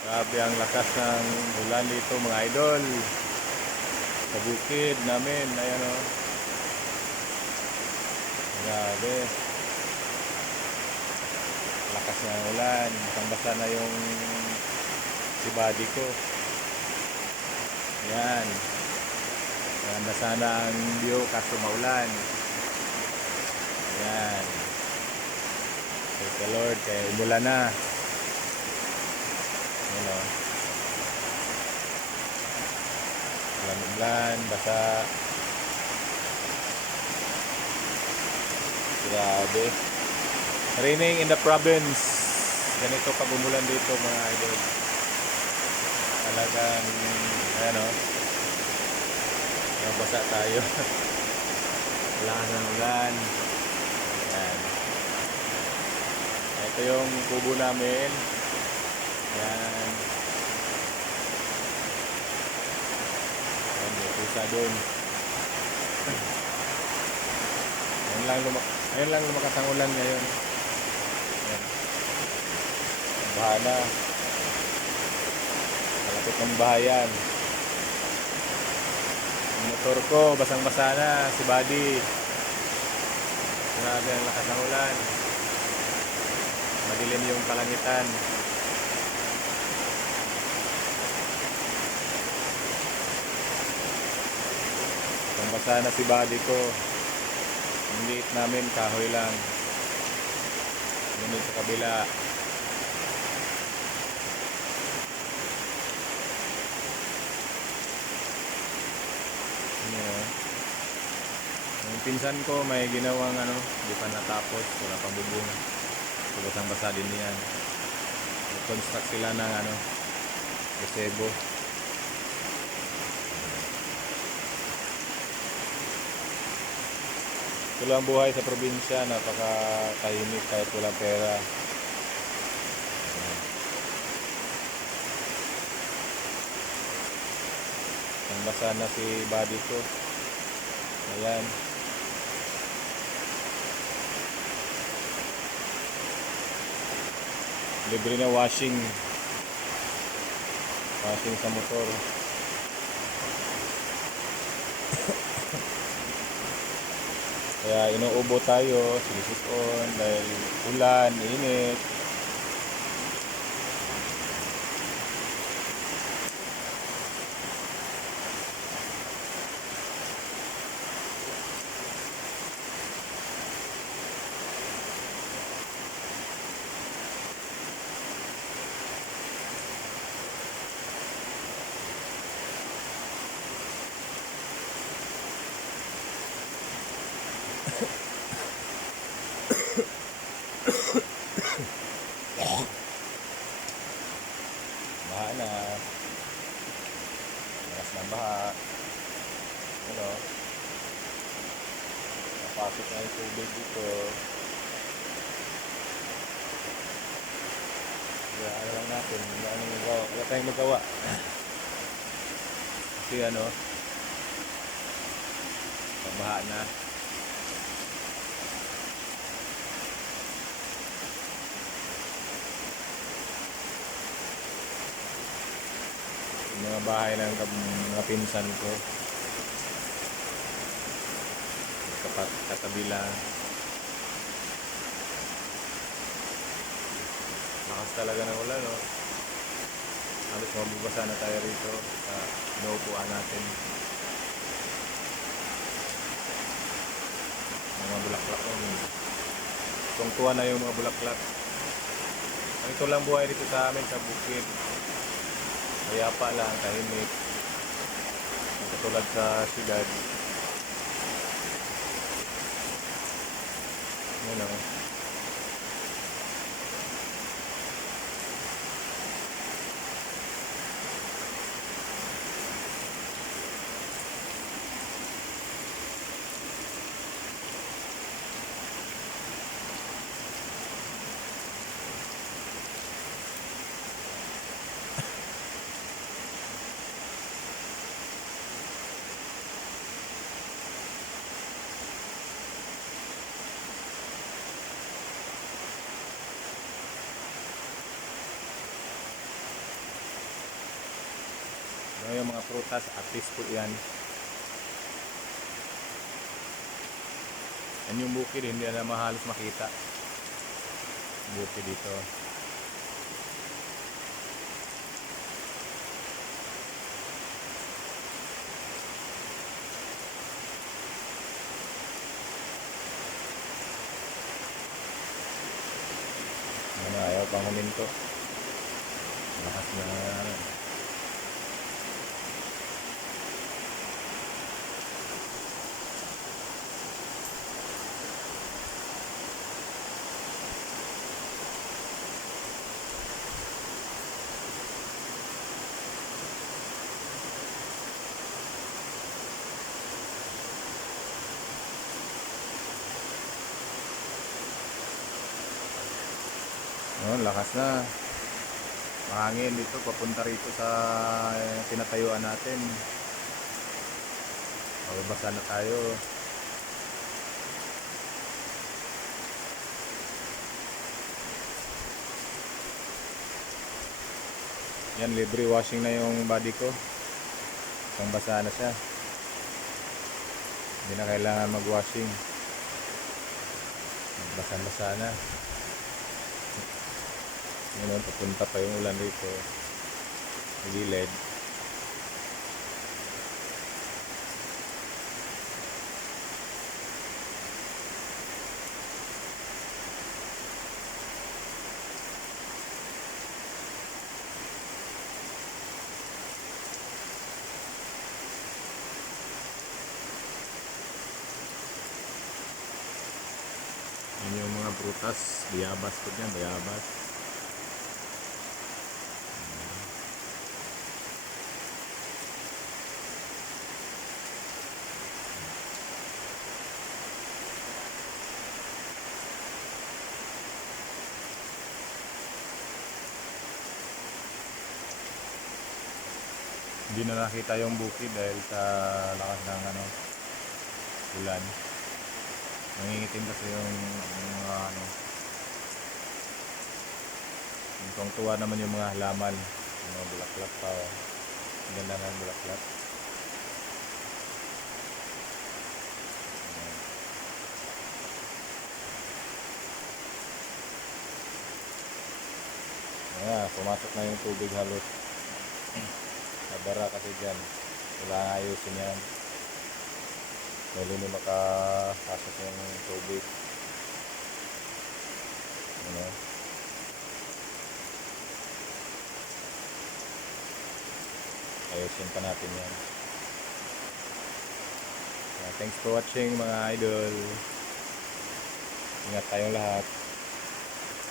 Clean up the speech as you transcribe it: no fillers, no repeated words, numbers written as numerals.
Grabe ang lakas ng ulan dito mga idol. Sa bukid namin, ayan o. Grabe. Lakas ng ulan. Basang-basa na yung si body ko. Ayan. Maganda sana ang view kaso maulan. Ayan. Thank the Lord. Kaya umulan na. Ayan o. Ulan-ulan. Basa. Grabe. Raining in the province. Ganito pag umulan dito mga idol. Talagang ayan o. Nabasa tayo. Wala ng ulan. Ayan. Ito yung kubo namin. Ayan. Ayan, may pusa dun. Ayun lang lumakas ang ulan ngayon. Ayan. Baha na. Malapit ng bahayan. Ang motor ko, basang-basa na. Si body. Grabe ang lakas ng ulan. Madilim yung kalangitan. Basang-basa na si body ko. Ang liit namin, kahoy lang. Ganun sa kabila. Yung pinsan ko may ginawang hindi pa natapos, wala pang bubong. So basang-basa din yan. Construct sila ng gazebo. Ito lang buhay sa probinsya, napaka-tahimik kahit walang pera. Basang-basa na si body ko. Ayan. Libre na washing sa motor. Kaya inuubo tayo, sinisipon dahil ulan, init. Baha na. Lakas ng baha. Napasok na yung tubig dito. Kaya lang natin. Wala tayong magawa. Kasi baha na. Mga bahay ng mga pinsan ko, katabi lang. Lakas talaga ng ulan, no? Halos mabubasa na tayo rito sa inuupuan natin. Mga bulaklak ko. Tungtuan na yung mga bulaklak. Ito lang buhay dito sa amin sa bukid. Mayapa lang, tahimik. Katulad sa siyudad. Ayan o. yung mga prutas, artist po yan. Yan yung bukid, hindi na mahalos makita. Bukid dito. Ano, ayaw pang huminto. Lakas na. Oh, lakas na. Mahangin dito papunta rito sa pinatayuan natin. Mababasa na tayo. Yan, libre washing na yung body ko. Isang basa na siya. Hindi na kailangan mag-washing. Basa-basa na. Ngayon, papunta pa yung ulan rito. Gilid. Yan yung mga prutas. Bayabas po yan, bayabas. Hindi na nakita yung bukid dahil sa lakas ng ulan. Nangingitim kasi yung mga yung tuwa naman yung mga halaman, yung mga bulaklak pa. Ang ganda ng bulaklak. Ayan, pumasok na yung tubig halos. Nabara kasi dyan. Kailangan ayusin yan. Dahil hindi makapasok yung tubig. Ano? Ayusin pa natin yan. Thanks for watching mga idol. Ingat tayong lahat.